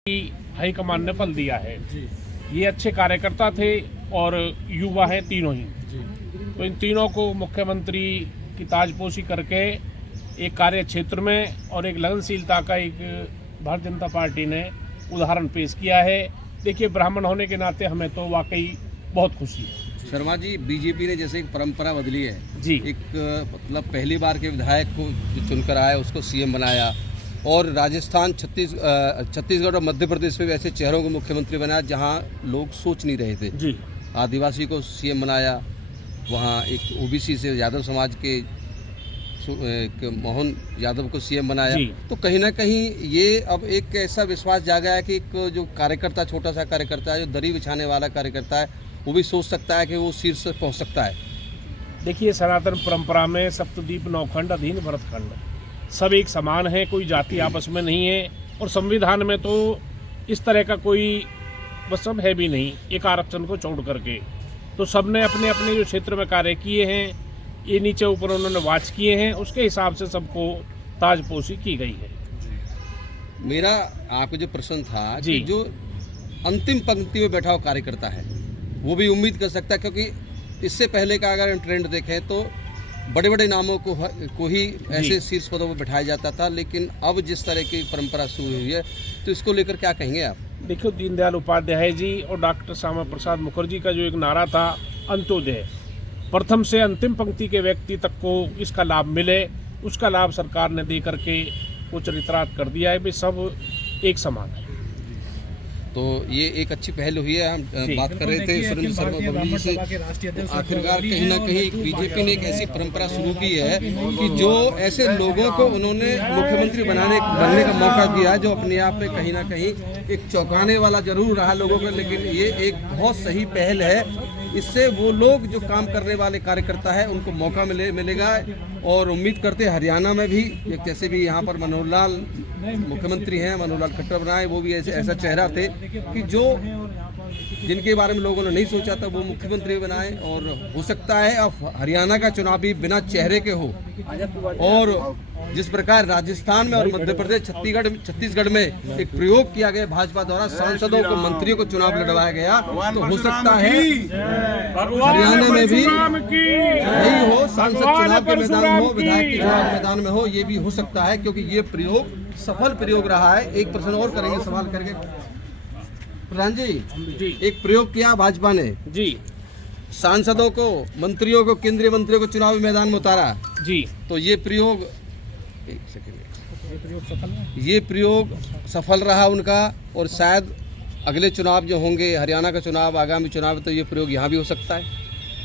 High command ने फल दिया है। ये अच्छे कार्यकर्ता थे और युवा हैं तीनों ही। तो इन तीनों को मुख्यमंत्री की ताजपोशी करके एक कार्य क्षेत्र में और एक लगनशीलता का एक भारतीय जनता पार्टी ने उदाहरण पेश किया है। देखिए, ब्राह्मण होने के नाते हमें तो वाकई बहुत खुशी है। शर्मा जी, बीजेपी ने जैसे एक परंपरा बदली है जी, एक मतलब पहली बार के विधायक को जो चुनकर आया उसको सीएम बनाया, और राजस्थान, छत्तीसगढ़ और मध्य प्रदेश में भी ऐसे चेहरों को मुख्यमंत्री बनाया जहां लोग सोच नहीं रहे थे। जी, आदिवासी को सीएम बनाया, वहां एक ओबीसी से यादव समाज के मोहन यादव को सीएम बनाया। तो कहीं ना कहीं ये अब एक ऐसा विश्वास जागा है कि एक जो कार्यकर्ता, छोटा सा कार्यकर्ता है, जो दरी बिछाने वाला कार्यकर्ता है, वो भी सोच सकता है कि वो शीर्ष तक पहुँच सकता है। देखिए, सनातन परंपरा में सप्तद्वीप नौखंड अधीन भरतखंड सब एक समान है, कोई जाति आपस में नहीं है। और संविधान में तो इस तरह का कोई बस सब है भी नहीं, एक आरक्षण को छोड़ करके। तो सबने अपने अपने जो क्षेत्र में कार्य किए हैं, ये नीचे ऊपर उन्होंने वाच किए हैं, उसके हिसाब से सबको ताजपोशी की गई है। मेरा आपको जो प्रश्न था कि जो अंतिम पंक्ति में बैठा हुआ कार्यकर्ता है वो भी उम्मीद कर सकता है, क्योंकि इससे पहले का अगर हम ट्रेंड देखें तो बड़े बड़े नामों को ही ऐसे शीर्ष पदों पर बैठाया जाता था, लेकिन अब जिस तरह की परंपरा शुरू हुई है तो इसको लेकर क्या कहेंगे आप? देखो, दीनदयाल उपाध्याय जी और डॉक्टर श्यामा प्रसाद मुखर्जी का जो एक नारा था, अंत्योदय, प्रथम से अंतिम पंक्ति के व्यक्ति तक को इसका लाभ मिले, उसका लाभ सरकार ने दे करके वो चरितार्थ कर दिया है भी सब एक समान है। तो ये एक अच्छी पहल हुई है। हम बात कर रहे थे सुरेंद्र शर्मा बबली से। आखिरकार कहीं ना कहीं बीजेपी ने एक ऐसी परंपरा शुरू की है कि जो ऐसे लोगों को उन्होंने मुख्यमंत्री बनने का मौका दिया, जो अपने आप में कहीं ना कहीं एक चौंकाने वाला जरूर रहा लोगों को, लेकिन ये एक बहुत सही पहल है। इससे वो लोग जो काम करने वाले कार्यकर्ता है उनको मौका मिलेगा। और उम्मीद करते हैं हरियाणा में भी एक, जैसे भी यहाँ पर मनोहर लाल मुख्यमंत्री हैं, मनोहर लाल खट्टर बनाए, वो भी ऐसा चेहरा थे कि जो जिनके बारे में लोगों ने नहीं सोचा था वो मुख्यमंत्री बनाए। और हो सकता है अब हरियाणा का चुनाव भी बिना चेहरे के हो, और जिस प्रकार राजस्थान में और मध्य प्रदेश, छत्तीसगढ़ में एक प्रयोग किया गया भाजपा द्वारा, सांसदों को, मंत्रियों को चुनाव लड़वाया गया, तो हो सकता है हरियाणा में भी यही हो, सांसद चुनाव के मैदान में हो, विधायक के चुनाव के मैदान में हो, ये भी हो सकता है, क्योंकि ये प्रयोग सफल प्रयोग रहा है। एक प्रश्न और करेंगे सवाल करके, प्रधान जी, एक प्रयोग किया भाजपा ने जी, सांसदों को, मंत्रियों को, केंद्रीय मंत्रियों को चुनावी मैदान में उतारा जी, तो ये प्रयोग सफल रहा उनका। और शायद अगले चुनाव जो होंगे, हरियाणा का चुनाव, आगामी चुनाव, तो ये प्रयोग यहाँ भी हो सकता है।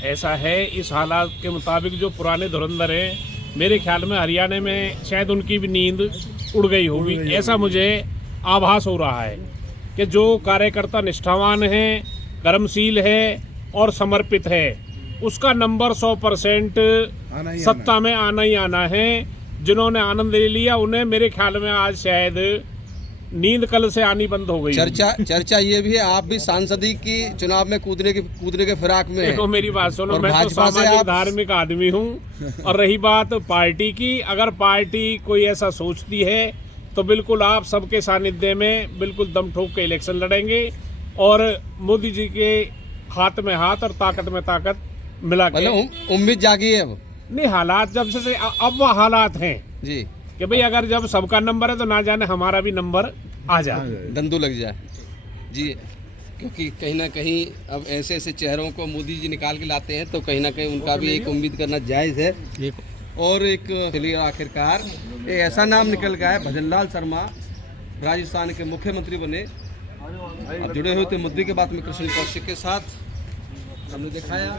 ऐसा है। इस हालात के मुताबिक जो पुराने धुरंधर हैं, मेरे ख्याल में हरियाणा में शायद उनकी भी नींद उड़ गई होगी, ऐसा मुझे आभास हो रहा है कि जो कार्यकर्ता निष्ठावान है, कर्मशील है और समर्पित है, उसका नंबर 100% सत्ता में आना ही आना है। जिन्होंने आनंद ले लिया उन्हें मेरे ख्याल में आज शायद नींद कल से आनी बंद हो गई। चर्चा ये भी है, आप भी सांसदी की चुनाव में कूदने के फिराक में। देखो, मेरी बात सुनो, मैं तो सामाजिक धार्मिक आदमी हूँ। और रही बात पार्टी की, अगर पार्टी कोई ऐसा सोचती है तो बिल्कुल आप सबके सानिध्य में बिल्कुल दम ठोक के इलेक्शन लड़ेंगे और मोदी जी के हाथ में हाथ और ताकत में ताकत मिला के। उम्मीद जागी है अब? नहीं, हालात जब से अब वो हालात हैं जी कि भाई अगर जब सबका नंबर है तो ना जाने हमारा भी नंबर आ जाए, धंधू लग जाए जी। क्योंकि कहीं ना कहीं अब ऐसे ऐसे चेहरों को मोदी जी निकाल के लाते हैं, तो कहीं ना कहीं उनका भी एक उम्मीद करना जायज़ है। और एक चलिए, आखिरकार एक ऐसा नाम निकल गया है, भजनलाल शर्मा राजस्थान के मुख्यमंत्री बने। अब जुड़े हुए थे मुद्दे के बाद में कृष्ण कौशिक के साथ हमने दिखाया।